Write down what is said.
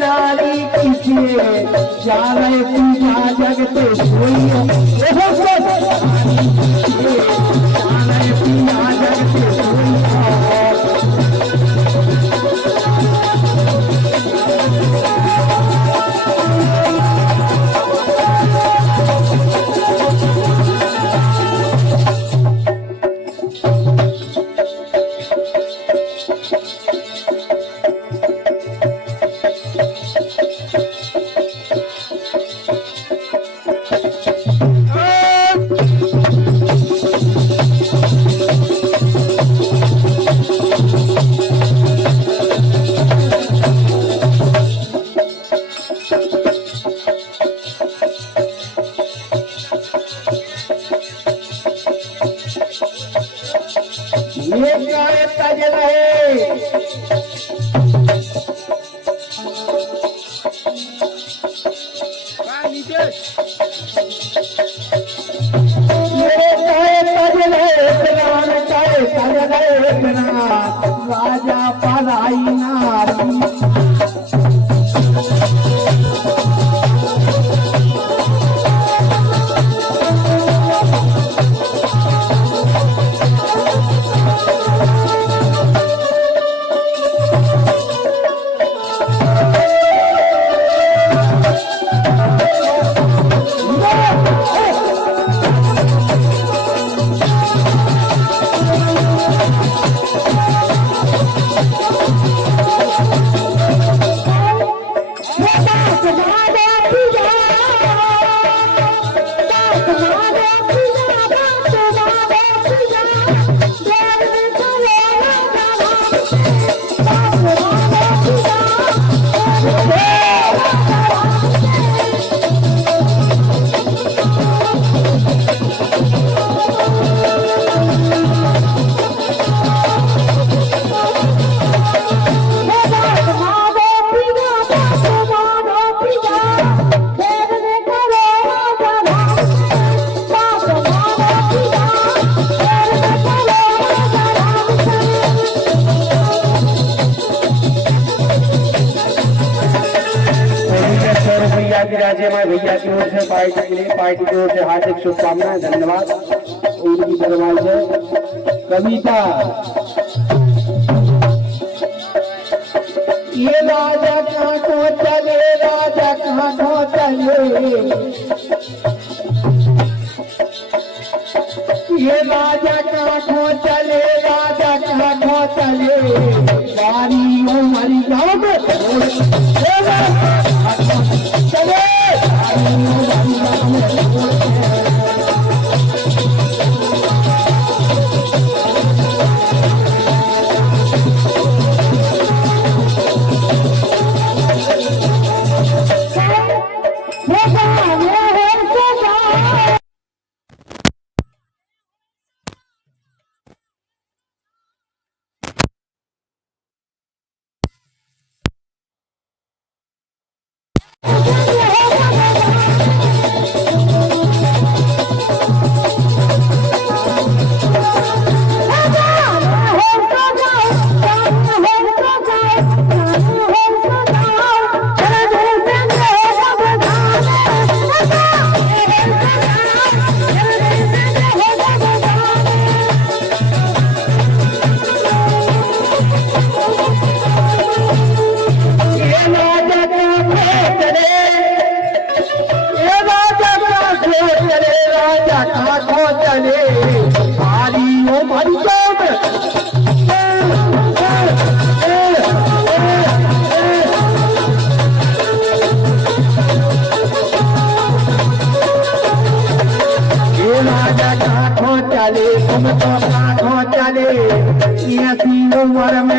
नारी कीजिए जाने पूजा जगते सोई जाने पूजा जगते सोई राजा पराई नारी राज्य में भैया की ओर से पार्टी के लिए पार्टी की ओर से हार्दिक शुभकामनाएं धन्यवाद। उनकी दरबार से कविता ये राजा कहाँ को चले राजा कहाँ को चले ये राजा कहाँ को चले राजा कहाँ को चले सारी उमर जाओ चले उम्र में